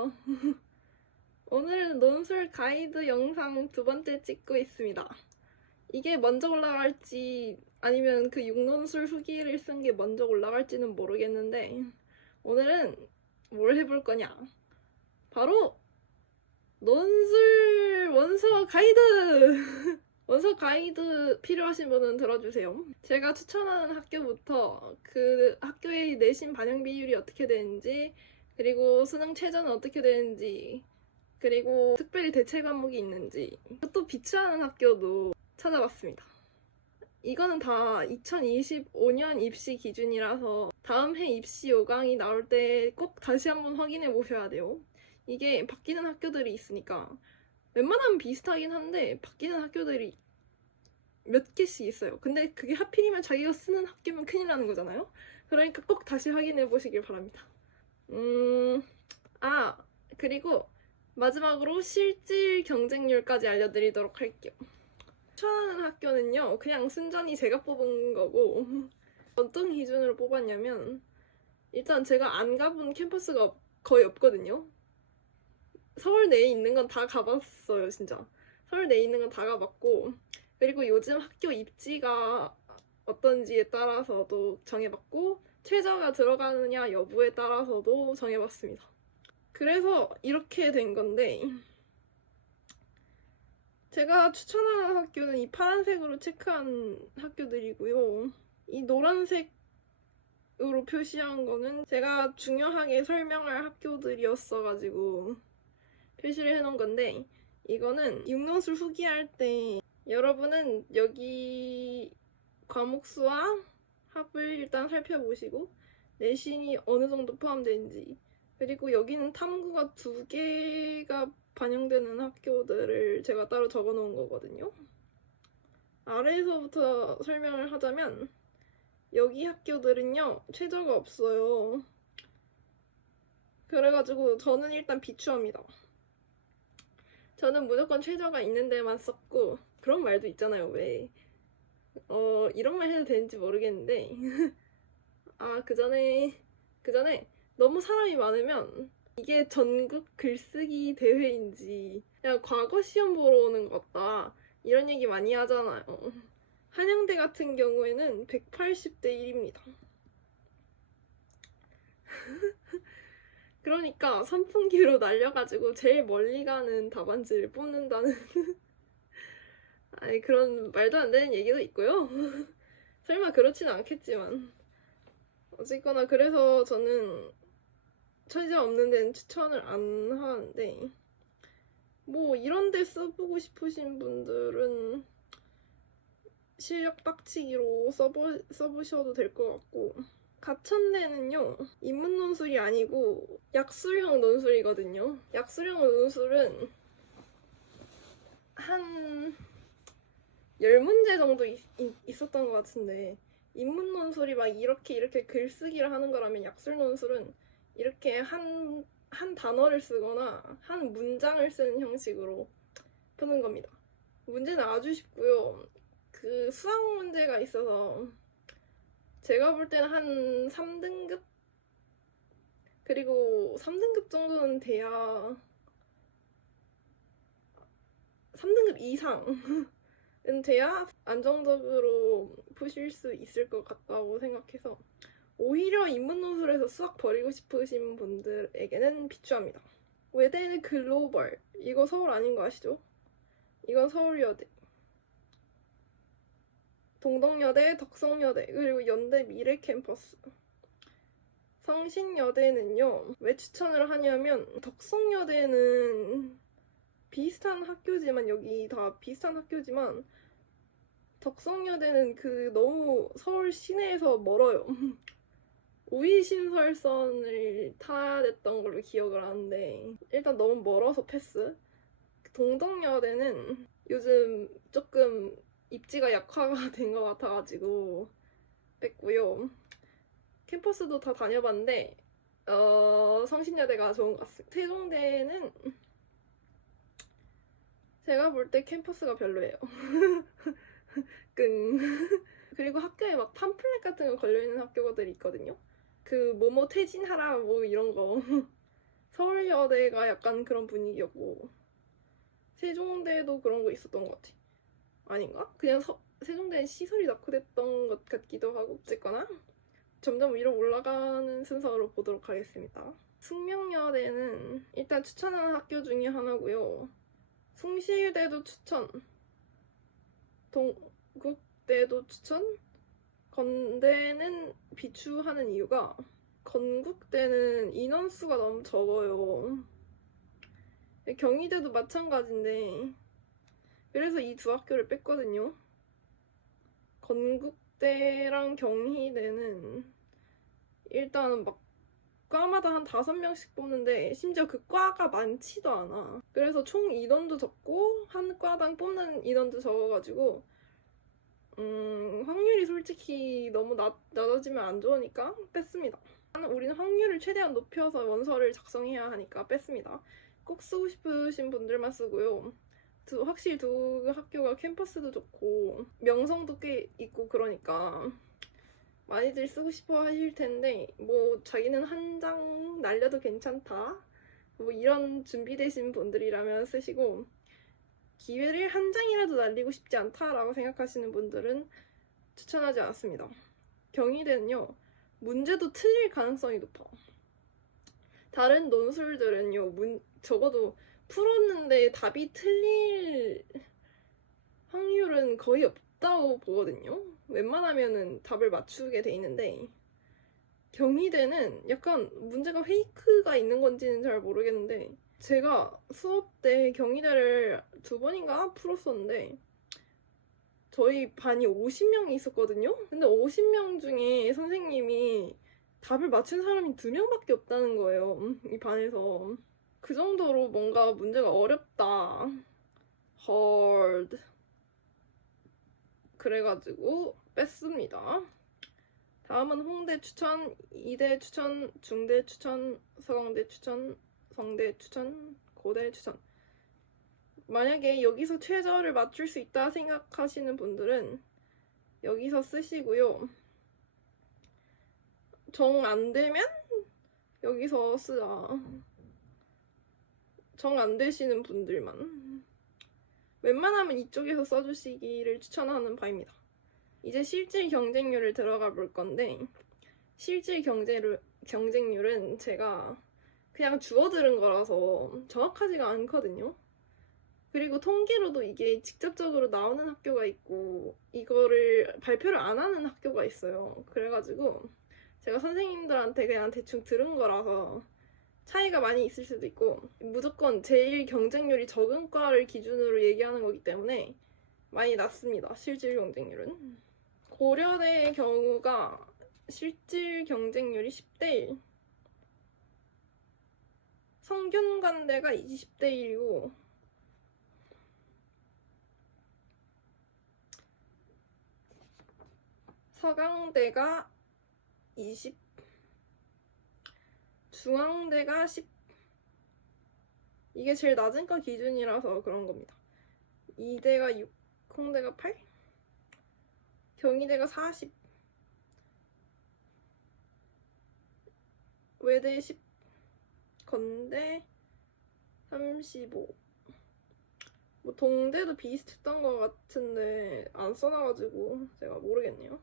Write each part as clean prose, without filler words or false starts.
안녕하세요. 오늘은 논술 가이드 영상 두 번째 찍고 있습니다. 이게 먼저 올라갈지 아니면 그 6논술 후기를 쓴 게 먼저 올라갈지는 모르겠는데 오늘은 뭘 해볼 거냐? 바로 논술 원서 가이드! 원서 가이드 필요하신 분은 들어주세요. 제가 추천하는 학교부터 그 학교의 내신 반영 비율이 어떻게 되는지, 그리고 수능 최저는 어떻게 되는지, 그리고 특별히 대체 과목이 있는지, 또 비추하는 학교도 찾아봤습니다. 이거는 다 2025년 입시 기준이라서 다음 해 입시 요강이 나올 때 꼭 다시 한번 확인해 보셔야 돼요. 이게 바뀌는 학교들이 있으니까 웬만하면 비슷하긴 한데 바뀌는 학교들이 몇 개씩 있어요. 근데 그게 하필이면 자기가 쓰는 학교면 큰일 나는 거잖아요. 그러니까 꼭 다시 확인해 보시길 바랍니다. 그리고 마지막으로 실질 경쟁률까지 알려드리도록 할게요. 추천하는 학교는요, 그냥 순전히 제가 뽑은 거고 어떤 기준으로 뽑았냐면, 일단 제가 안 가본 캠퍼스가 거의 없거든요. 서울 내에 있는 건 다 가봤어요, 진짜. 서울 내에 있는 건 다 가봤고, 그리고 요즘 학교 입지가 어떤지에 따라서도 정해봤고, 최저가 들어가느냐 여부에 따라서도 정해봤습니다. 그래서 이렇게 된 건데, 제가 추천하는 학교는 이 파란색으로 체크한 학교들이고요. 이 노란색으로 표시한 거는 제가 중요하게 설명할 학교들이었어가지고 표시를 해놓은 건데, 이거는 6논술 후기할 때 여러분은 여기 과목수와 합을 일단 살펴보시고 내신이 어느 정도 포함되는지, 그리고 여기는 탐구가 2개가 반영되는 학교들을 제가 따로 적어 놓은 거거든요. 아래에서부터 설명을 하자면, 여기 학교들은요 최저가 없어요. 그래가지고 저는 일단 비추합니다. 저는 무조건 최저가 있는 데만 썼고, 그런 말도 있잖아요. 왜 이런 말 해도 되는지 모르겠는데 그 전에 너무 사람이 많으면 이게 전국 글쓰기 대회인지 그냥 과거 시험 보러 오는 것 같다, 이런 얘기 많이 하잖아요. 한양대 같은 경우에는 180대 1입니다. 그러니까 선풍기로 날려가지고 제일 멀리 가는 답안지를 뽑는다는 아니, 그런 말도 안 되는 얘기도 있고요. 설마 그렇지는 않겠지만, 어쨌거나 그래서 저는 천재 없는 데는 추천을 안 하는데, 뭐 이런 데 써보고 싶으신 분들은 실력 빡치기로 써보셔도 될 것 같고, 가천대는요 인문 논술이 아니고 약술형 논술이거든요. 약술형 논술은 한 10문제 정도 있었던 것 같은데, 인문 논술이 막 이렇게 글쓰기를 하는 거라면 약술 논술은 이렇게 한 단어를 쓰거나 한 문장을 쓰는 형식으로 푸는 겁니다. 문제는 아주 쉽고요. 그 수학 문제가 있어서 제가 볼 때는 한 3등급? 그리고 3등급 정도는 돼야 3등급 이상은 돼야 안정적으로 푸실 수 있을 것 같다고 생각해서, 오히려 인문논술에서 수학 버리고 싶으신 분들에게는 비추합니다. 외대는 글로벌, 이거 서울 아닌 거 아시죠? 이건 서울여대, 동덕여대, 덕성여대, 그리고 연대 미래 캠퍼스. 성신여대는요, 왜 추천을 하냐면 덕성여대는 비슷한 학교지만, 여기 다 비슷한 학교지만 덕성여대는 너무 서울 시내에서 멀어요. 우이신설선을 타야 됐던 걸로 기억을 하는데 일단 너무 멀어서 패스. 동덕여대는 요즘 조금 입지가 약화가 된 것 같아가지고 뺐고요. 캠퍼스도 다 다녀봤는데 성신여대가 좋은 것 같습니다. 세종대는 제가 볼 때 캠퍼스가 별로예요. 끙. 그리고 학교에 막 팜플렛 같은 거 걸려있는 학교들이 있거든요. 그 뭐뭐 퇴진하라 뭐 이런 거. 서울여대가 약간 그런 분위기였고 세종대도 그런 거 있었던 것 같아. 아닌가? 그냥 세종대는 시설이 낙후됐던 것 같기도 하고. 어쨌거나 점점 위로 올라가는 순서로 보도록 하겠습니다. 숙명여대는 일단 추천하는 학교 중에 하나고요. 숭실대도 추천, 동국대도 추천, 건대는 비추하는 이유가 건국대는 인원수가 너무 적어요. 경희대도 마찬가지인데 그래서 이 두 학교를 뺐거든요. 건국대랑 경희대는 일단은 막 과마다 한 5명씩 뽑는데 심지어 그 과가 많지도 않아. 그래서 총 인원도 적고 한 과당 뽑는 인원도 적어가지고 확률이 솔직히 너무 낮아지면 안 좋으니까 뺐습니다. 우리는 확률을 최대한 높여서 원서를 작성해야 하니까 뺐습니다. 꼭 쓰고 싶으신 분들만 쓰고요. 확실히 두 학교가 캠퍼스도 좋고 명성도 꽤 있고 그러니까 많이들 쓰고 싶어 하실 텐데 뭐 자기는 한 장 날려도 괜찮다 뭐 이런 준비되신 분들이라면 쓰시고, 기회를 한 장이라도 날리고 싶지 않다라고 생각하시는 분들은 추천하지 않습니다. 경희대는요 문제도 틀릴 가능성이 높아. 다른 논술들은요 적어도 풀었는데 답이 틀릴 확률은 거의 없다고 보거든요. 웬만하면은 답을 맞추게 돼 있는데 경희대는 약간 문제가 페이크가 있는 건지는 잘 모르겠는데 제가 수업 때 경희대를 2번인가 풀었었는데 저희 반이 50명이 있었거든요. 근데 50명 중에 선생님이 답을 맞춘 사람이 2명밖에 없다는 거예요. 이 반에서. 그 정도로 뭔가 문제가 어렵다. hard. 그래가지고 뺐습니다. 다음은 홍대 추천, 이대 추천, 중대 추천, 서강대 추천, 성대 추천, 고대 추천. 만약에 여기서 최저를 맞출 수 있다 생각하시는 분들은 여기서 쓰시고요. 정 안 되면 여기서 쓰자. 정 안 되시는 분들만 웬만하면 이쪽에서 써주시기를 추천하는 바입니다. 이제 실질 경쟁률을 들어가 볼 건데 실질 경쟁률은 제가 그냥 주워 들은 거라서 정확하지가 않거든요. 그리고 통계로도 이게 직접적으로 나오는 학교가 있고 이거를 발표를 안 하는 학교가 있어요. 그래가지고 제가 선생님들한테 그냥 대충 들은 거라서 차이가 많이 있을 수도 있고 무조건 제일 경쟁률이 적은 과를 기준으로 얘기하는 거기 때문에 많이 낮습니다. 실질 경쟁률은. 고려대의 경우가 실질 경쟁률이 10대1, 성균관대가 20대1이고 서강대가 20, 중앙대가 10. 이게 제일 낮은 과 기준이라서 그런 겁니다. 이대가 6, 홍대가 8, 경희대가 40, 외대 10, 건대 35. 뭐 동대도 비슷했던 것 같은데 안 써놔가지고 제가 모르겠네요.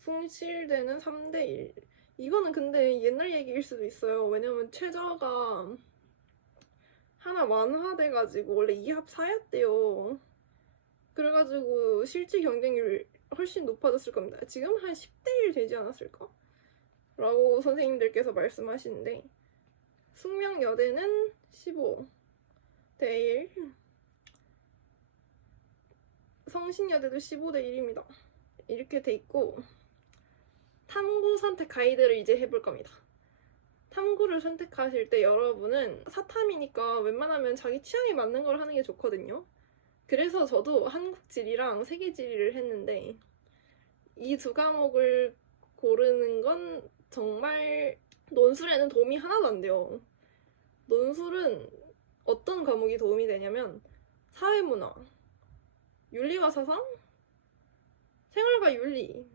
숭실대는 3대1. 이거는 근데 옛날 얘기일 수도 있어요. 왜냐면 최저가 하나 완화돼가지고 원래 2합 4였대요. 그래가지고 실질 경쟁률이 훨씬 높아졌을 겁니다. 지금 한 10대1 되지 않았을까? 라고 선생님들께서 말씀하시는데 숙명여대는 15대1, 성신여대도 15대1입니다. 이렇게 돼 있고 탐구 선택 가이드를 이제 해볼 겁니다. 탐구를 선택하실 때 여러분은 사탐이니까 웬만하면 자기 취향에 맞는 걸 하는 게 좋거든요. 그래서 저도 한국지리랑 세계지리를 했는데 이 두 과목을 고르는 건 정말 논술에는 도움이 하나도 안 돼요. 논술은 어떤 과목이 도움이 되냐면 사회문화, 윤리와 사상, 생활과 윤리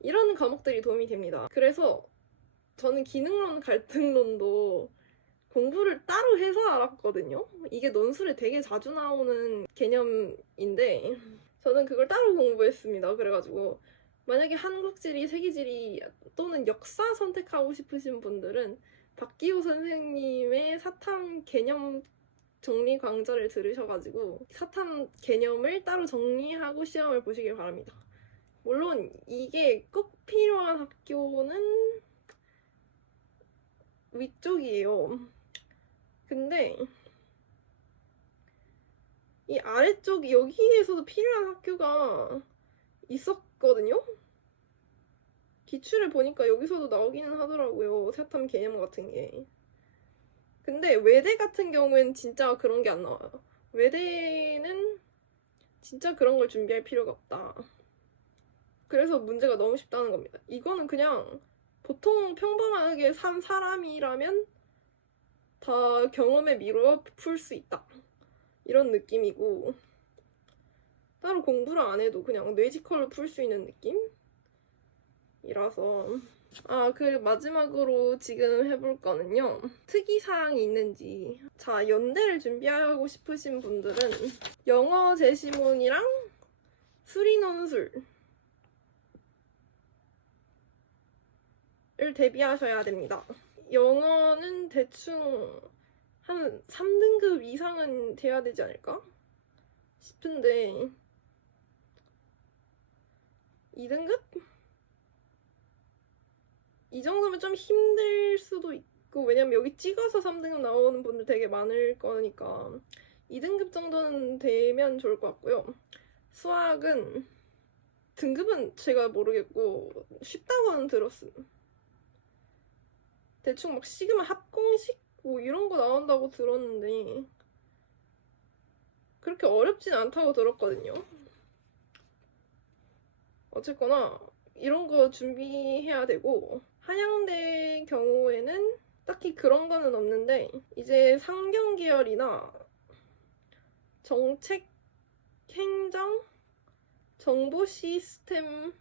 이런 과목들이 도움이 됩니다. 그래서 저는 기능론 갈등론도 공부를 따로 해서 알았거든요. 이게 논술에 되게 자주 나오는 개념인데 저는 그걸 따로 공부했습니다. 그래가지고 만약에 한국지리, 세계지리 또는 역사 선택하고 싶으신 분들은 박기호 선생님의 사탐 개념 정리 강좌를 들으셔가지고 사탐 개념을 따로 정리하고 시험을 보시길 바랍니다. 물론 이게 꼭 필요한 학교는 위쪽이에요. 근데 이 아래쪽 여기에서도 필요한 학교가 있었거든요. 기출을 보니까 여기서도 나오기는 하더라고요. 사탐 개념 같은 게. 근데 외대 같은 경우에는 진짜 그런 게 안 나와요. 외대는 진짜 그런 걸 준비할 필요가 없다. 그래서 문제가 너무 쉽다는 겁니다. 이거는 그냥 보통 평범하게 산 사람이라면 다 경험에 미루어 풀 수 있다. 이런 느낌이고 따로 공부를 안 해도 그냥 뇌지컬로 풀 수 있는 느낌이라서 그 마지막으로 지금 해볼 거는요. 특이사항이 있는지. 자, 연대를 준비하고 싶으신 분들은 영어 제시문이랑 수리논술을 대비하셔야 됩니다. 영어는 대충 한 3등급 이상은 돼야 되지 않을까 싶은데 2등급? 이 정도면 좀 힘들 수도 있고 왜냐면 여기 찍어서 3등급 나오는 분들 되게 많을 거니까 2등급 정도는 되면 좋을 것 같고요. 수학은 등급은 제가 모르겠고 쉽다고는 들었음. 대충 막 시그마 합공식 뭐 이런 거 나온다고 들었는데 그렇게 어렵진 않다고 들었거든요. 어쨌거나 이런 거 준비해야 되고 한양대 경우에는 딱히 그런 거는 없는데 이제 상경 계열이나 정책, 행정, 정보 시스템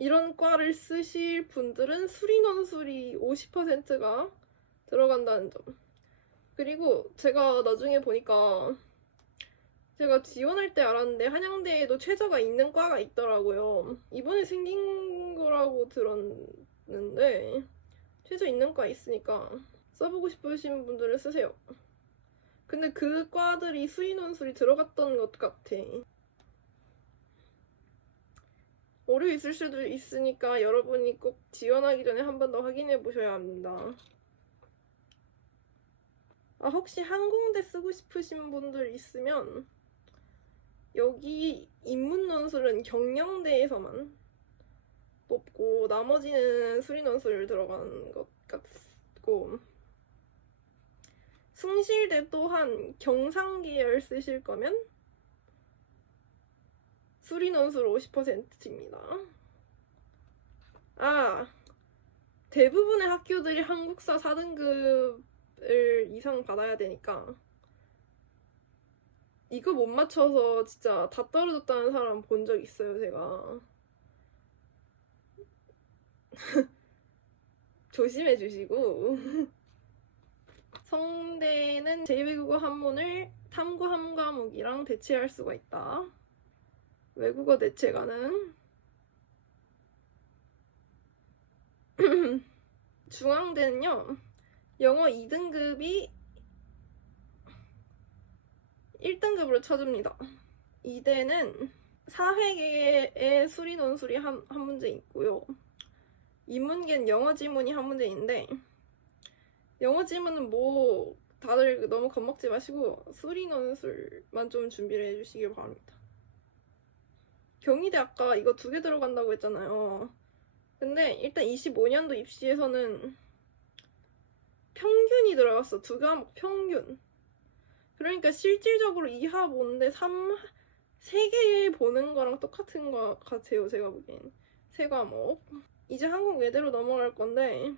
이런 과를 쓰실 분들은 수리논술이 50%가 들어간다는 점. 그리고 제가 나중에 보니까 제가 지원할 때 알았는데 한양대에도 최저가 있는 과가 있더라고요. 이번에 생긴 거라고 들었는데 최저 있는 과 있으니까 써보고 싶으신 분들은 쓰세요. 근데 그 과들이 수의논술이 들어갔던 것 같아. 오류 있을 수도 있으니까 여러분이 꼭 지원하기 전에 한 번 더 확인해 보셔야 합니다. 혹시 항공대 쓰고 싶으신 분들 있으면 여기 인문논술은 경영대에서만 뽑고 나머지는 수리논술 들어가는 것 같고 숭실대 또한 경상계열 쓰실 거면 수리논술 50%입니다. 대부분의 학교들이 한국사 4등급을 이상 받아야 되니까 이거 못 맞춰서 진짜 다 떨어졌다는 사람 본 적 있어요, 제가. 조심해 주시고. 성대는 제2외국어 한문을 탐구 한 과목이랑 대체할 수가 있다. 외국어 대체 가능. 중앙대는요, 영어 2등급이 1등급으로 쳐줍니다. 이대는 사회계의 수리논술이 한 문제 있고요. 인문계는 영어 지문이 한 문제인데 영어 지문은 뭐 다들 너무 겁먹지 마시고 수리논술만 좀 준비를 해주시길 바랍니다. 경희대 아까 이거 2개 들어간다고 했잖아요. 근데 일단 25년도 입시에서는 평균이 들어갔어. 2과목 평균. 그러니까 실질적으로 2합 오는데 3개 보는 거랑 똑같은 것 같아요. 제가 보기엔 3과목. 이제 한국 외대로 넘어갈 건데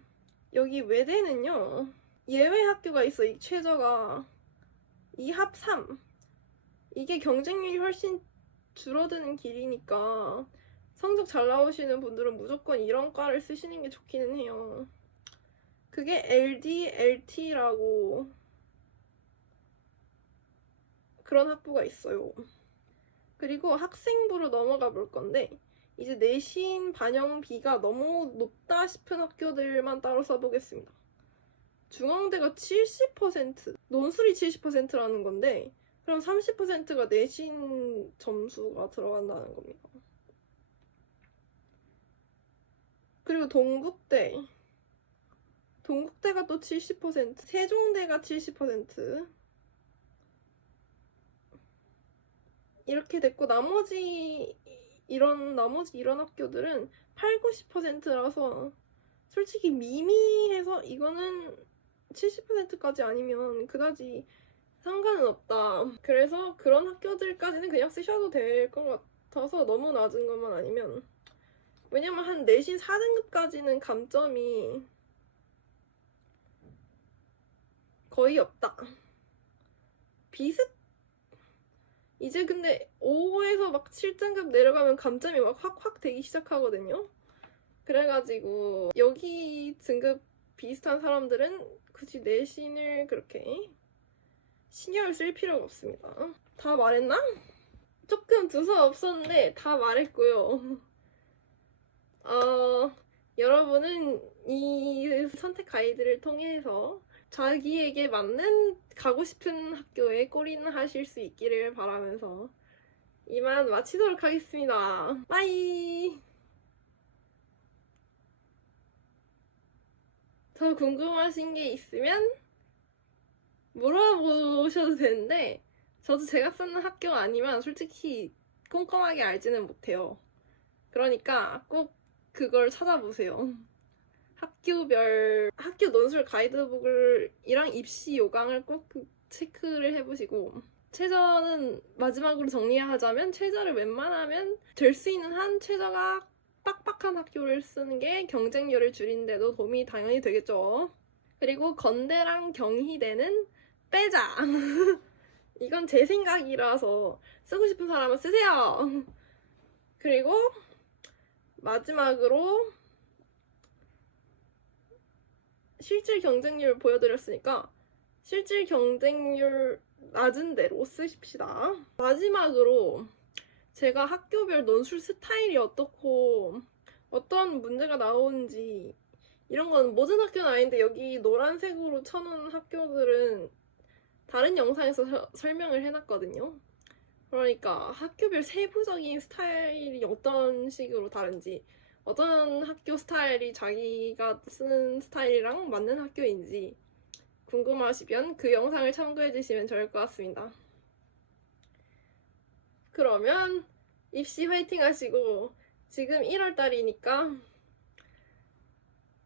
여기 외대는요 예외 학교가 있어. 이 최저가 2합 3. 이게 경쟁률이 훨씬 줄어드는 길이니까 성적 잘 나오시는 분들은 무조건 이런 과를 쓰시는 게 좋기는 해요. 그게 LDLT라고 그런 학부가 있어요. 그리고 학생부로 넘어가 볼 건데 이제 내신 반영비가 너무 높다 싶은 학교들만 따로 써보겠습니다. 중앙대가 70%, 논술이 70%라는 건데 그럼 30%가 내신 점수가 들어간다는 겁니다. 그리고 동국대가 또 70%, 세종대가 70%, 이렇게 됐고 나머지 이런 학교들은 8, 90%라서 솔직히 미미해서 이거는 70%까지 아니면 그다지 상관은 없다. 그래서 그런 학교들까지는 그냥 쓰셔도 될 것 같아서 너무 낮은 것만 아니면, 왜냐면 한 내신 4등급까지는 감점이 거의 없다. 이제 근데 5에서 막 7등급 내려가면 감점이 막 확 되기 시작하거든요. 그래가지고 여기 등급 비슷한 사람들은 굳이 내신을 그렇게 신경을 쓸 필요가 없습니다. 다 말했나? 조금 두서 없었는데 다 말했고요. 여러분은 이 선택 가이드를 통해서 자기에게 맞는 가고 싶은 학교에 골인하실 수 있기를 바라면서 이만 마치도록 하겠습니다. 빠이! 더 궁금하신 게 있으면 물어보셔도 되는데 저도 제가 쓰는 학교가 아니면 솔직히 꼼꼼하게 알지는 못해요. 그러니까 꼭 그걸 찾아보세요. 학교 논술 가이드북이랑 입시 요강을 꼭 체크를 해보시고, 최저는 마지막으로 정리하자면 최저를 웬만하면 될 수 있는 한 최저가 빡빡한 학교를 쓰는 게 경쟁률을 줄이는데도 도움이 당연히 되겠죠. 그리고 건대랑 경희대는 빼자. 이건 제 생각이라서 쓰고 싶은 사람은 쓰세요. 그리고 마지막으로 실질 경쟁률 보여드렸으니까 실질 경쟁률 낮은 대로 쓰십시다. 마지막으로 제가 학교별 논술 스타일이 어떻고 어떤 문제가 나오는지 이런 건 모든 학교는 아닌데 여기 노란색으로 쳐놓은 학교들은 다른 영상에서 설명을 해놨거든요. 그러니까 학교별 세부적인 스타일이 어떤 식으로 다른지, 어떤 학교 스타일이 자기가 쓰는 스타일이랑 맞는 학교인지 궁금하시면 그 영상을 참고해 주시면 좋을 것 같습니다. 그러면 입시 화이팅 하시고, 지금 1월달이니까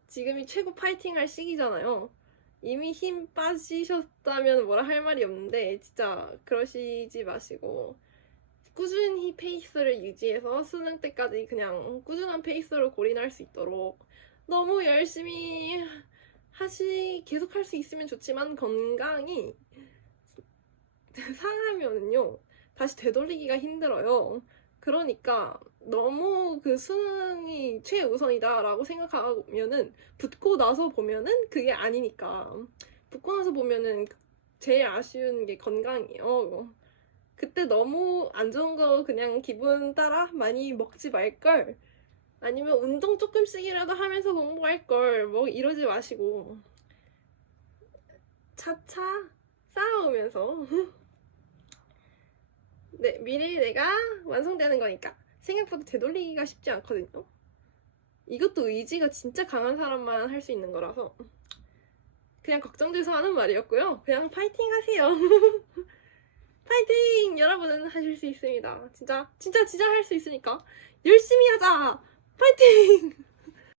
지금이 최고 파이팅 할 시기잖아요. 이미 힘 빠지셨다면 뭐라 할 말이 없는데 진짜 그러시지 마시고 꾸준히 페이스를 유지해서 수능 때까지 그냥 꾸준한 페이스로 골인할 수 있도록 너무 열심히 계속 할 수 있으면 좋지만 건강이 상하면은요 다시 되돌리기가 힘들어요. 그러니까 너무 그 수능이 최우선이다라고 생각하면은 붙고 나서 보면은 그게 아니니까, 붙고 나서 보면은 제일 아쉬운 게 건강이에요. 그때 너무 안 좋은 거 그냥 기분 따라 많이 먹지 말걸, 아니면 운동 조금씩이라도 하면서 공부할걸, 뭐 이러지 마시고 차차 쌓아오면서 네, 미래의 내가 완성되는 거니까 생각보다 되돌리기가 쉽지 않거든요. 이것도 의지가 진짜 강한 사람만 할 수 있는 거라서 그냥 걱정돼서 하는 말이었고요. 그냥 파이팅 하세요. 파이팅! 여러분은 하실 수 있습니다. 진짜 할 수 있으니까 열심히 하자! 파이팅!